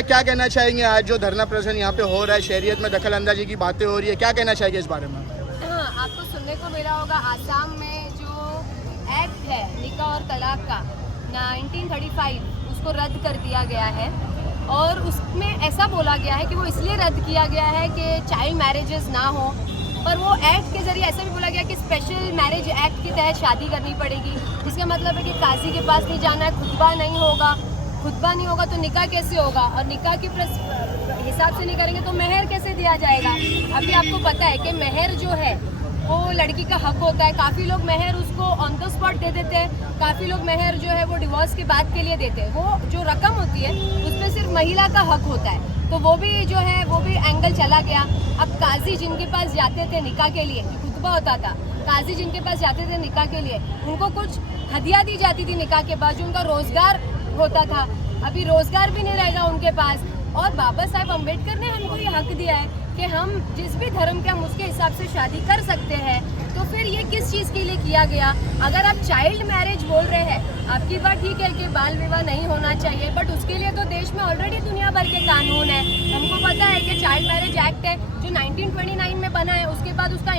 है, क्या कहना चाहेंगे आज जो धरना प्रदर्शन यहाँ पे हो रहा है, शहरियत में दखल अंदाजी की बातें हो रही है, क्या कहना चाहेंगे इस बारे में? हाँ, आपको सुनने को मिला होगा आसाम में जो एक्ट है निकाह और तलाक का 1935 उसको रद्द कर दिया गया है और उसमें ऐसा बोला गया है कि वो इसलिए रद्द किया गया है कि चाइल्ड मैरिजेस ना हो, पर वो एक्ट के जरिए ऐसा भी बोला गया कि स्पेशल मैरिज एक्ट के तहत शादी करनी पड़ेगी, जिसका मतलब है कि काजी के पास नहीं जाना है, खुतबा नहीं होगा तो निकाह कैसे होगा, और निकाह के हिसाब से नहीं करेंगे तो मेहर कैसे दिया जाएगा। अभी आपको पता है कि मेहर जो है वो लड़की का हक होता है, काफ़ी लोग मेहर उसको ऑन द स्पॉट दे देते हैं, काफ़ी लोग मेहर जो है वो डिवोर्स के बाद के लिए देते हैं, वो जो रकम होती है उसमें सिर्फ महिला का हक होता है, तो वो भी जो है वो भी एंगल चला गया। अब काजी जिनके पास जाते थे निकाह के लिए, जो खुतबा होता था, काजी जिनके पास जाते थे निकाह के लिए, उनको कुछ हदिया दी जाती थी निकाह के बाद, जो उनका रोजगार होता था, अभी रोजगार भी नहीं रहेगा उनके पास। और बाबा साहब अम्बेडकर ने हमको ये हक दिया है कि हम जिस भी धर्म के हम उसके हिसाब से शादी कर सकते हैं, तो फिर ये किस चीज़ के लिए किया गया? अगर आप चाइल्ड मैरिज बोल रहे हैं, आपकी बात ठीक है कि बाल विवाह नहीं होना चाहिए, बट उसके लिए तो देश में ऑलरेडी दुनिया भर के कानून है। हमको पता है कि चाइल्ड मैरिज एक्ट है जो 1929 में बना है, उसके बाद उसका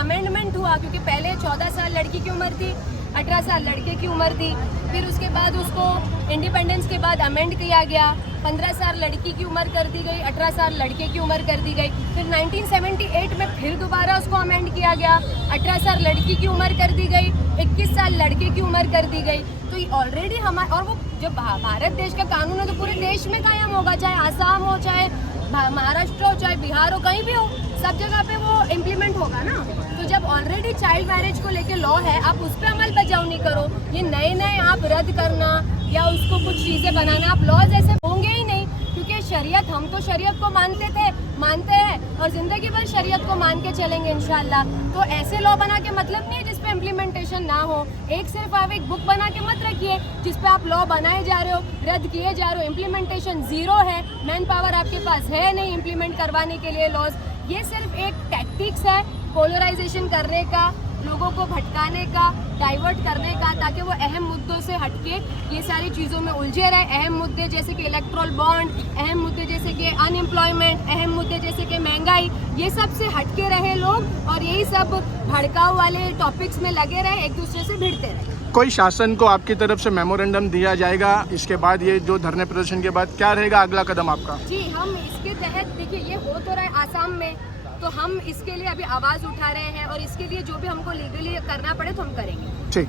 अमेंडमेंट हुआ, क्योंकि पहले 14 साल लड़की की उम्र थी, 18 साल लड़के की उम्र थी, फिर उसके बाद उसको इंडिपेंडेंस के बाद अमेंड किया गया, 15 साल लड़की की उम्र कर दी गई, 18 साल लड़के की उम्र कर दी गई, फिर 1978 में फिर दोबारा उसको अमेंड किया गया, 18 साल लड़की की उम्र कर दी गई, 21 साल लड़के की उम्र कर दी गई। तो ऑलरेडी हमारा, और वो जो भारत देश का कानून है तो पूरे देश में कायम होगा, चाहे आसाम हो, चाहे महाराष्ट्र हो, चाहे बिहार हो, कहीं भी हो, सब जगह पे वो इम्प्लीमेंट होगा ना। तो जब ऑलरेडी चाइल्ड मैरिज को लेके लॉ है, आप उस पर अमल बजाओ नहीं करो, ये नए आप रद्द करना या उसको कुछ चीज़ें बनाना, आप लॉज ऐसे होंगे ही नहीं, क्योंकि शरीयत, हम तो शरीयत को मानते हैं और ज़िंदगी भर शरीयत को मान के चलेंगे इंशाल्लाह। तो ऐसे लॉ बना के मतलब नहीं है जिस पे इम्प्लीमेंटेशन ना हो। सिर्फ आप एक बुक बना के मत रखिए जिस पे आप लॉ बनाए जा रहे हो, रद्द किए जा रहे हो, इम्प्लीमेंटेशन ज़ीरो है, मैन पावर आपके पास है नहीं इम्प्लीमेंट करवाने के लिए लॉज। ये सिर्फ एक टैक्टिक्स है पोलराइजेशन करने का, लोगों को भटकाने का, डाइवर्ट करने का, ताकि वो अहम मुद्दों से हटके ये सारी चीज़ों में उलझे रहे। अहम मुद्दे जैसे कि इलेक्ट्रल बॉन्ड, अहम मुद्दे जैसे कि अनएम्प्लॉयमेंट, अहम मुद्दे जैसे कि महंगाई, ये सब से हटके रहे लोग और यही सब भड़काऊ वाले टॉपिक्स में लगे रहे, एक दूसरे से भिड़ते रहे। कोई शासन को आपकी तरफ से मेमोरेंडम दिया जाएगा इसके बाद, ये जो धरने प्रदर्शन के बाद क्या रहेगा अगला कदम आपका? जी, हम इसके तहत, देखिए ये हो तो रहा है आसाम में, तो हम इसके लिए अभी आवाज़ उठा रहे हैं और इसके लिए जो भी हमको लीगली करना पड़े तो हम करेंगे। ठीक।